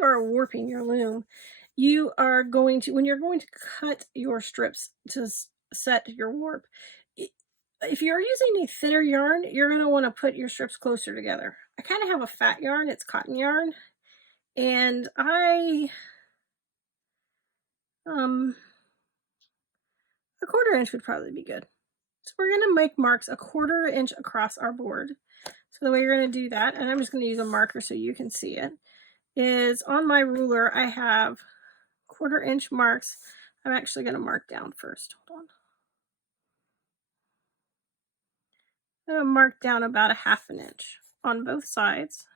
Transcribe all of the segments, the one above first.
you are warping your loom, you are going to, when you're going to cut your strips to set your warp, if you're using a thinner yarn, you're going to want to put your strips closer together. I kind of have a fat yarn, it's cotton yarn, and a 1/4 inch would probably be good. So we're going to make marks a 1/4 inch across our board. So the way you're going to do that, and I'm just going to use a marker so you can see it, is on my ruler I have 1/4 inch marks. I'm actually going to mark down first. Hold on. I'm going to mark down about a 1/2 inch on both sides.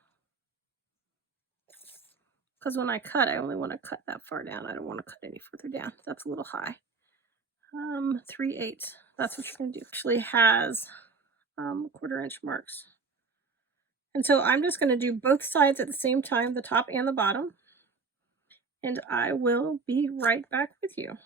Because when I cut, I only want to cut that far down. I don't want to cut any further down. That's a little high. 3/8. That's what you're going to do. Actually has 1/4 inch marks. And so I'm just going to do both sides at the same time, the top and the bottom. And I will be right back with you.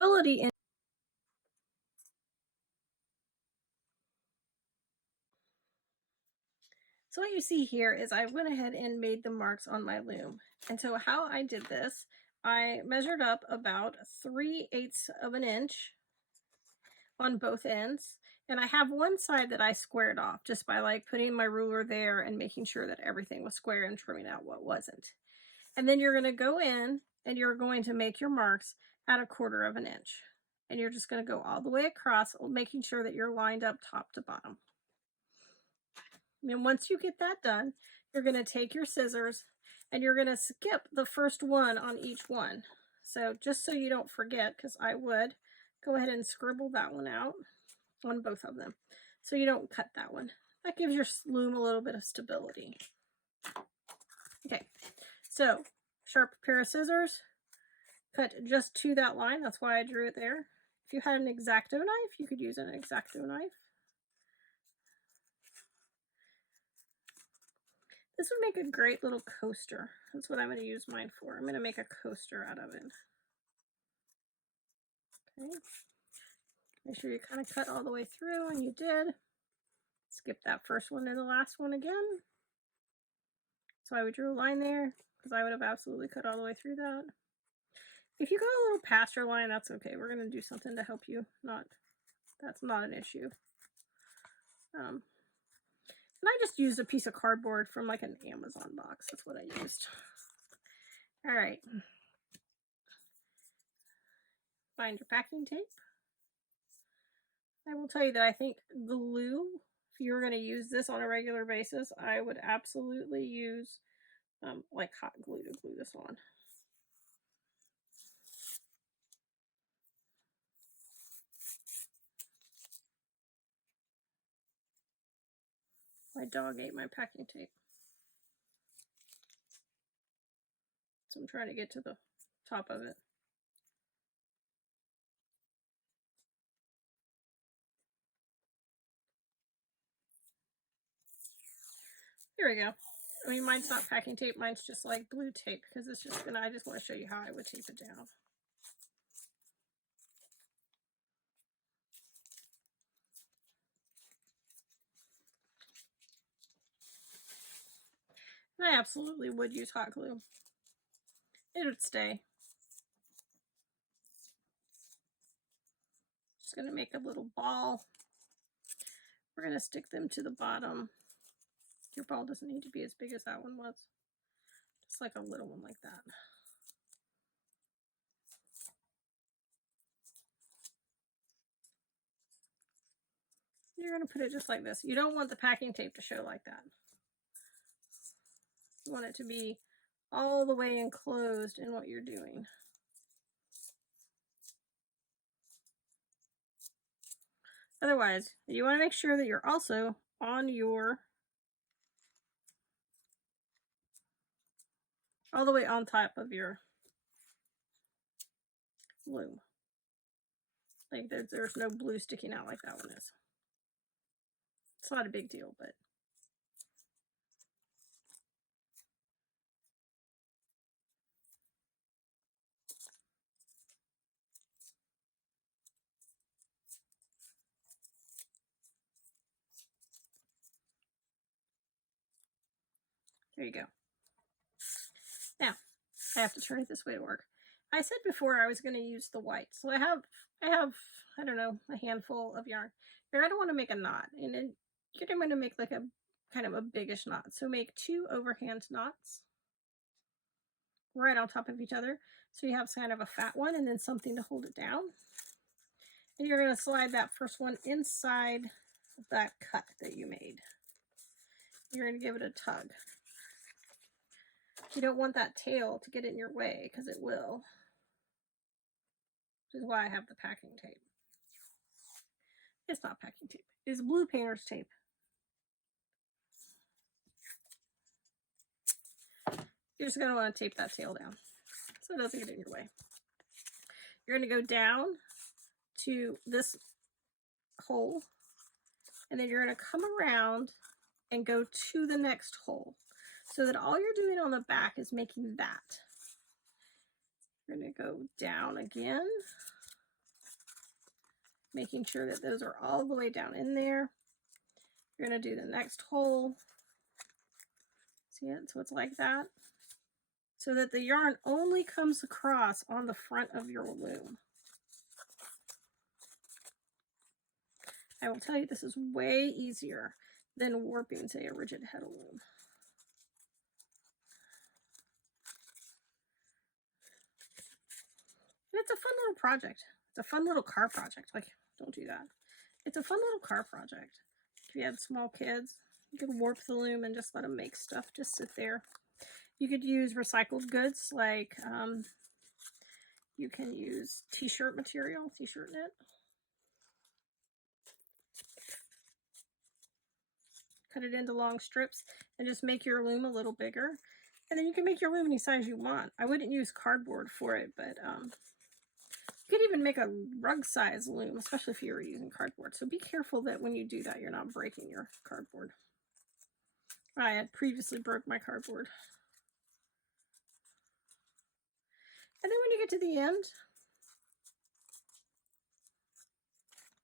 In So what you see here is I went ahead and made the marks on my loom. And so how I did this, I measured up about 3/8 of an inch on both ends. And I have one side that I squared off just by like putting my ruler there and making sure that everything was square and trimming out what wasn't. And then you're going to go in and you're going to make your marks at 1/4 of an inch. And you're just going to go all the way across, making sure that you're lined up top to bottom. And once you get that done, you're going to take your scissors and you're going to skip the first one on each one. So just so you don't forget, because I would, go ahead and scribble that one out on both of them so you don't cut that one. That gives your loom a little bit of stability. Okay, so sharp pair of scissors, cut just to that line. That's why I drew it there. If you had an X-Acto knife, you could use an X-Acto knife. This would make a great little coaster. That's what I'm going to use mine for. I'm going to make a coaster out of it. Okay. Make sure you kind of cut all the way through, and you did. Skip that first one and the last one again. So I would draw a line there, because I would have absolutely cut all the way through that. If you got a little past your line, that's okay. We're going to do something to help you. That's not an issue. And I just used a piece of cardboard from like an Amazon box. That's what I used. All right. Find your packing tape. I will tell you that I think glue, if you were going to use this on a regular basis, I would absolutely use like hot glue to glue this on. My dog ate my packing tape. So I'm trying to get to the top of it. There we go. I mean, mine's not packing tape. Mine's just like blue tape because it's just gonna, I just want to show you how I would tape it down. And I absolutely would use hot glue. It would stay. Just going to make a little ball. We're going to stick them to the bottom. Your ball doesn't need to be as big as that one was. Just like a little one like that. You're going to put it just like this. You don't want the packing tape to show like that. You want it to be all the way enclosed in what you're doing. Otherwise, you want to make sure that you're also on your, all the way on top of your loom. Like there's no blue sticking out like that one is. It's not a big deal, but there you go. Now, I have to turn it this way to work. I said before I was going to use the white. So I have, I don't know, a handful of yarn. Here, I don't want to make a knot. And then you're going to make like a kind of a biggish knot. So make 2 overhand knots right on top of each other. So you have kind of a fat one and then something to hold it down. And you're going to slide that first one inside that cut that you made. You're going to give it a tug. You don't want that tail to get in your way because it will. Which is why I have the packing tape. It's not packing tape. It's blue painter's tape. You're just going to want to tape that tail down so it doesn't get in your way. You're going to go down to this hole, and then you're going to come around and go to the next hole, so that all you're doing on the back is making that. You're going to go down again, making sure that those are all the way down in there. You're going to do the next hole. See it? So it's like that. So that the yarn only comes across on the front of your loom. I will tell you, this is way easier than warping, say, a rigid head of loom. And it's a fun little project. It's a fun little car project. Like, don't do that. It's a fun little car project. If you have small kids, you can warp the loom and just let them make stuff just sit there. You could use recycled goods, like you can use t-shirt material, t-shirt knit. Cut it into long strips and just make your loom a little bigger. And then you can make your loom any size you want. I wouldn't use cardboard for it, but you could even make a rug size loom, especially if you were using cardboard. So be careful that when you do that, you're not breaking your cardboard. I had previously broke my cardboard. And then when you get to the end,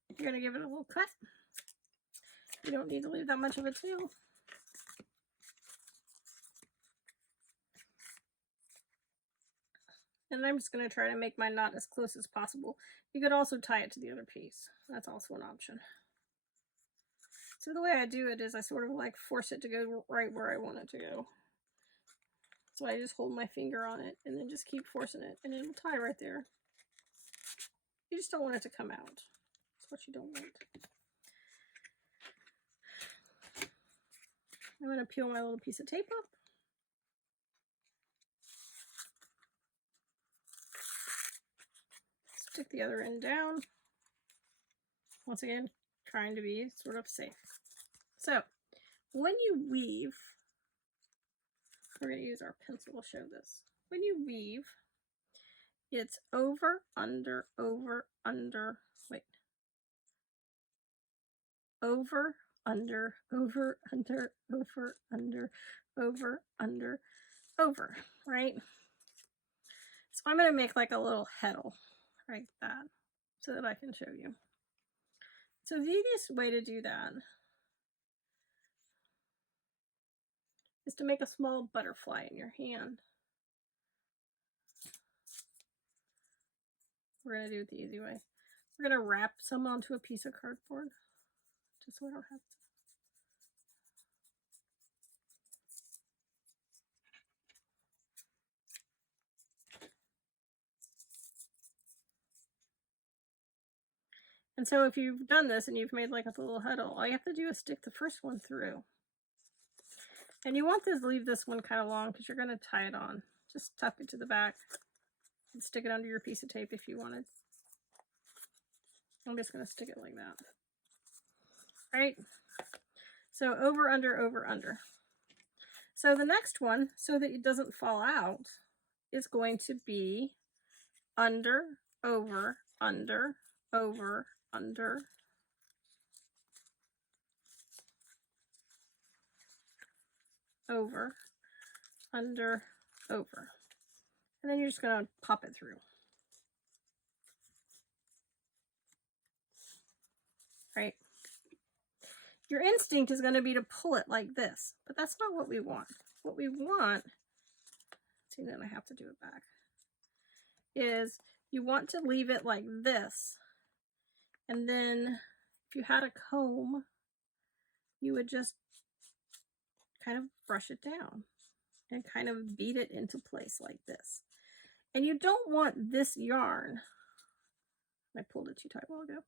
you're going to give it a little cut. You don't need to leave that much of a tail. And I'm just going to try to make my knot as close as possible. You could also tie it to the other piece. That's also an option. So the way I do it is I sort of like force it to go right where I want it to go. So I just hold my finger on it and then just keep forcing it, and it'll tie right there. You just don't want it to come out. That's what you don't want. I'm going to peel my little piece of tape up. Stick the other end down. Once again, trying to be sort of safe. So, when you weave, we're going to use our pencil to show this. When you weave, it's over, under, over, under, wait. Over, under, over, under, over, under, over, under, over, right? So I'm going to make like a little heddle, like that, so that I can show you. So the easiest way to do that is to make a small butterfly in your hand. We're going to do it the easy way. We're going to wrap some onto a piece of cardboard, just so I don't have to. And so if you've done this and you've made like a little huddle, all you have to do is stick the first one through. And you want to leave this one kind of long because you're going to tie it on. Just tuck it to the back and stick it under your piece of tape if you wanted. I'm just going to stick it like that. Right? So over, under, over, under. So the next one, so that it doesn't fall out, is going to be under, over, under, over, under, over, under, over. And then you're just going to pop it through. Right? Your instinct is going to be to pull it like this, but that's not what we want. What we want, see, then I have to do it back, is you want to leave it like this. And then if you had a comb, you would just kind of brush it down and kind of beat it into place like this. And you don't want this yarn, I pulled it too tight a while ago,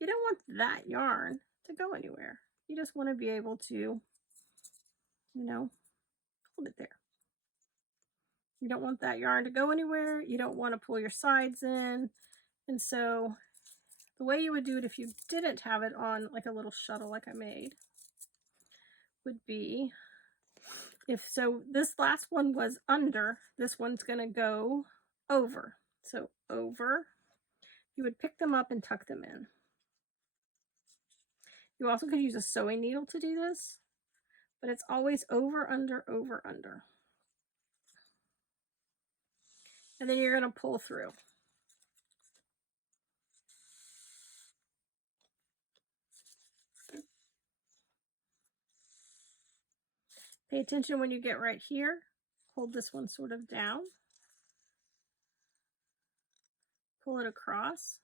you don't want that yarn to go anywhere. You just want to be able to, you know, hold it there. You don't want that yarn to go anywhere. You don't want to pull your sides in. And so the way you would do it if you didn't have it on like a little shuttle like I made would be, if so this last one was under, this one's going to go over. So over, you would pick them up and tuck them in. You also could use a sewing needle to do this, but it's always over, under, over, under. And then you're going to pull through. Pay attention when you get right here. Hold this one sort of down. Pull it across.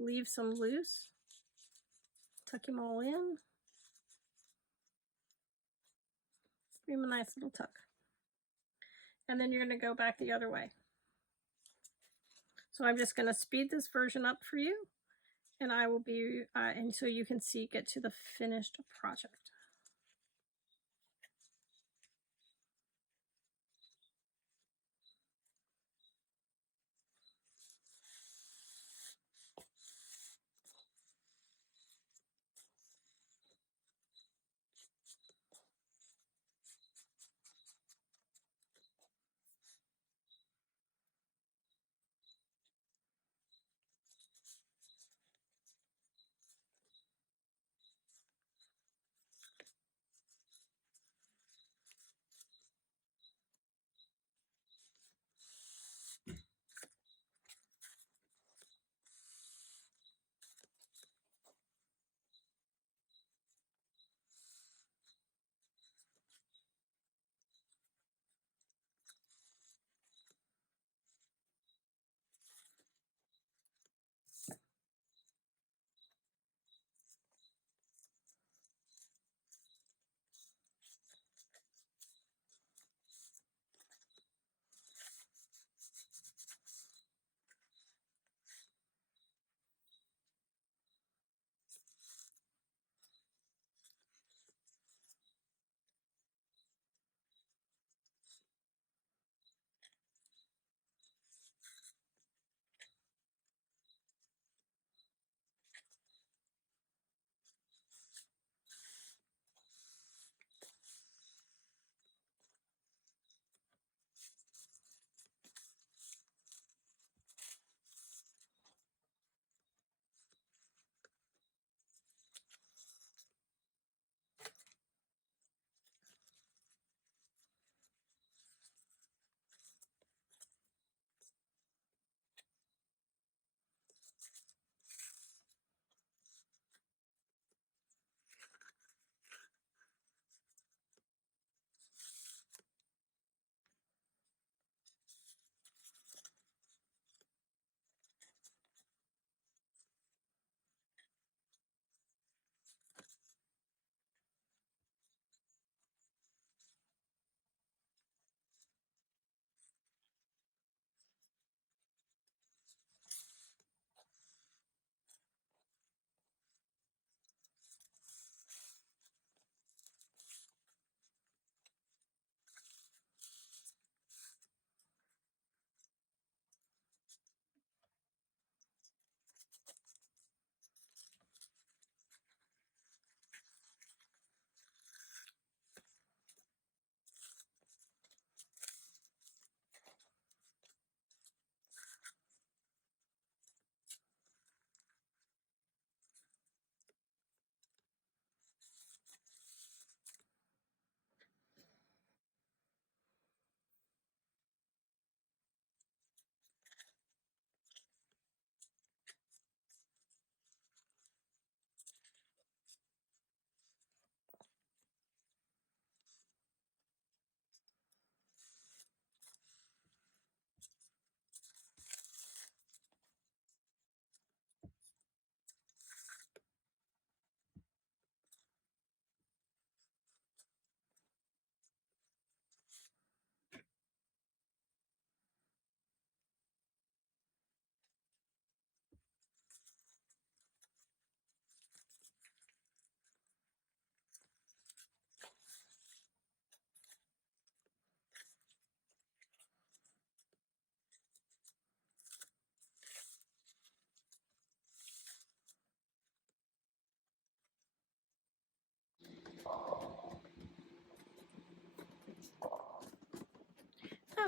Leave some loose. Tuck them all in. Give them a nice little tuck. And then you're going to go back the other way. So I'm just going to speed this version up for you, and I will be, and so you can see, get to the finished project.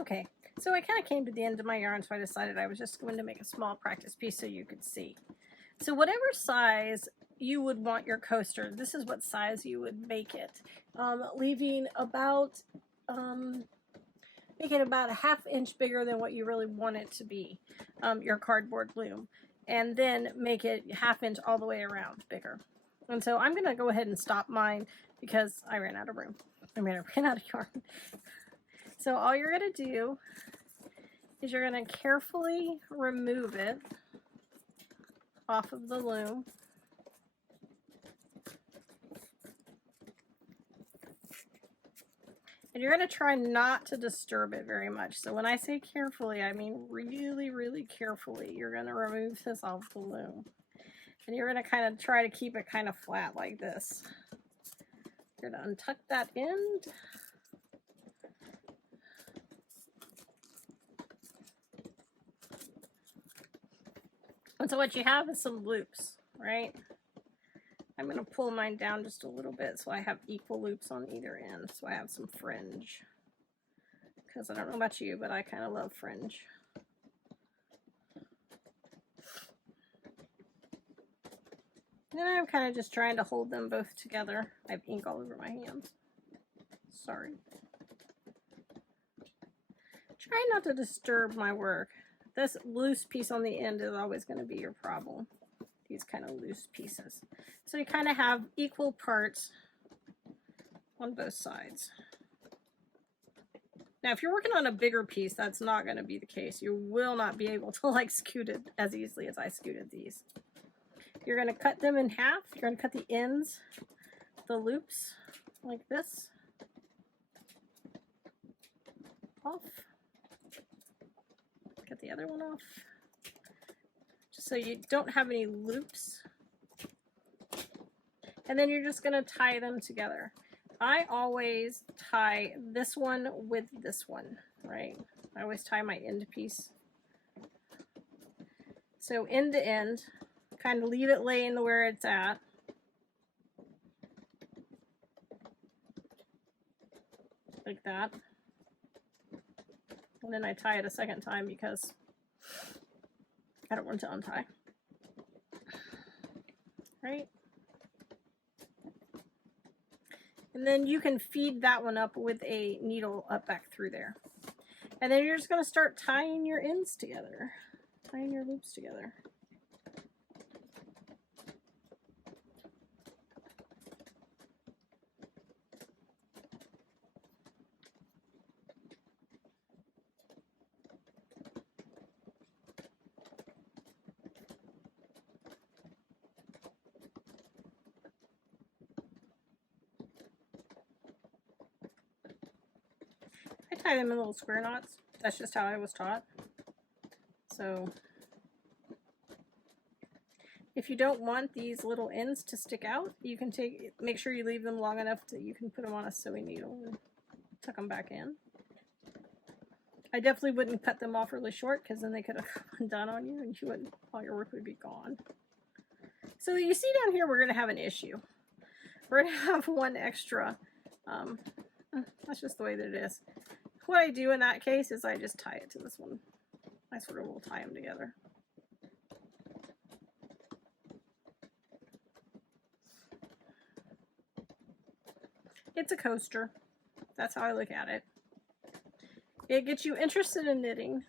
Okay, so I kind of came to the end of my yarn, so I decided I was just going to make a small practice piece so you could see. So whatever size you would want your coaster, this is what size you would make it. Leaving about, make it about a ½ inch bigger than what you really want it to be, your cardboard loom. And then make it ½ inch all the way around bigger. And so I'm gonna go ahead and stop mine because I ran out of room. I ran out of yarn. So all you're gonna do is you're gonna carefully remove it off of the loom. And you're going to try not to disturb it very much. So when I say carefully, I mean really, really carefully. You're going to remove this off the loom. And you're going to kind of try to keep it kind of flat like this. You're going to untuck that end. And so what you have is some loops, right? I'm going to pull mine down just a little bit so I have equal loops on either end. So I have some fringe. Because I don't know about you, but I kind of love fringe. And I'm kind of just trying to hold them both together. I have ink all over my hands. Sorry. Try not to disturb my work. This loose piece on the end is always going to be your problem. These kind of loose pieces. So you kind of have equal parts on both sides. Now, if you're working on a bigger piece, that's not going to be the case. You will not be able to like scoot it as easily as I scooted these. You're going to cut them in half. You're going to cut the ends, the loops, like this, off. Cut the other one off. Just so you don't have any loops. And then you're just going to tie them together. I always tie this one with this one, right? I always tie my end piece. So end to end, kind of leave it laying where it's at. Like that. And then I tie it a second time because I don't want to untie. Right? And then you can feed that one up with a needle up back through there. And then you're just going to start tying your ends together. Tying your loops together. Tie them in little square knots. That's just how I was taught. So if you don't want these little ends to stick out, you can make sure you leave them long enough that you can put them on a sewing needle and tuck them back in. I definitely wouldn't cut them off really short because then they could have undone on you and all your work would be gone. So you see down here, we're going to have an issue. We're going to have one extra. That's just the way that it is. What I do in that case is I just tie it to this one. I sort of will tie them together. It's a coaster. That's how I look at it. It gets you interested in knitting.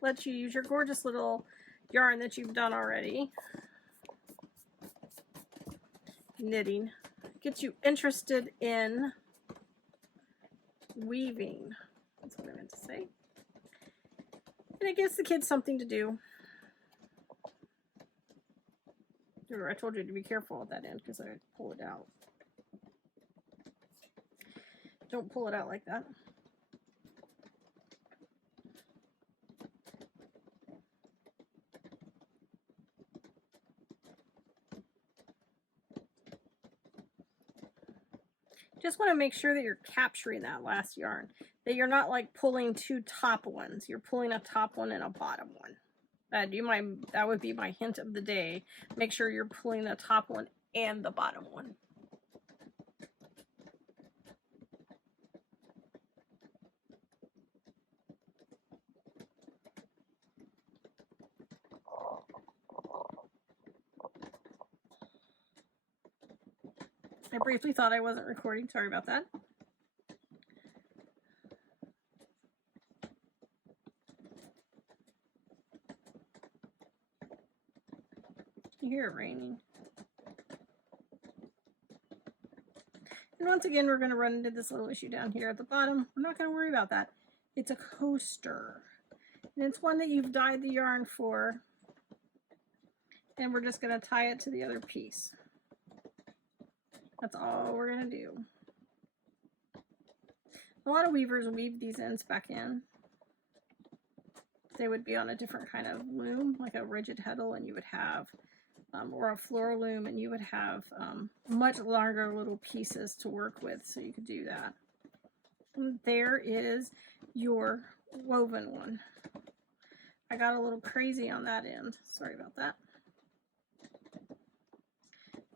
Lets you use your gorgeous little yarn that you've done already. Knitting. Gets you interested in weaving. That's what I meant to say. And it gives the kids something to do. Remember, I told you to be careful at that end because I pull it out. Don't pull it out like that. Just want to make sure that you're capturing that last yarn, that you're not like pulling two top ones. You're pulling a top one and a bottom one. That would be my hint of the day. Make sure you're pulling the top one and the bottom one. I briefly thought I wasn't recording. Sorry about that. You hear it raining. And once again, we're going to run into this little issue down here at the bottom. We're not going to worry about that. It's a coaster. And it's one that you've dyed the yarn for. And we're just going to tie it to the other piece. That's all we're going to do. A lot of weavers weave these ends back in. They would be on a different kind of loom, like a rigid heddle, and you would have, or a floral loom, and you would have much longer little pieces to work with, so you could do that. And there is your woven one. I got a little crazy on that end. Sorry about that.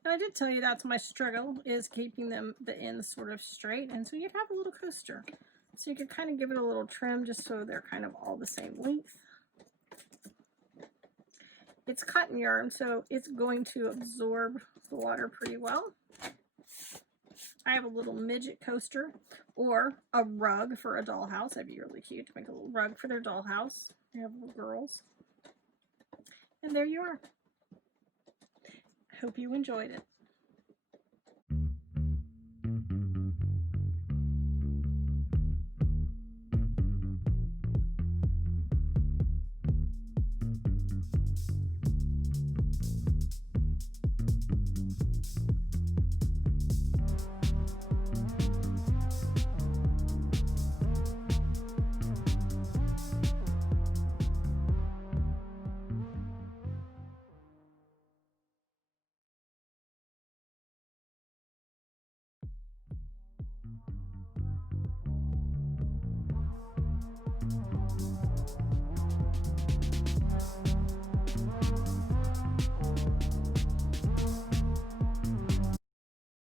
And I did tell you that's my struggle, is keeping the ends sort of straight, and so you'd have a little coaster. So you could kind of give it a little trim just so they're kind of all the same length. It's cotton yarn, so it's going to absorb the water pretty well. I have a little midget coaster or a rug for a dollhouse. That'd be really cute to make a little rug for their dollhouse. They have little girls. And there you are. Hope you enjoyed it.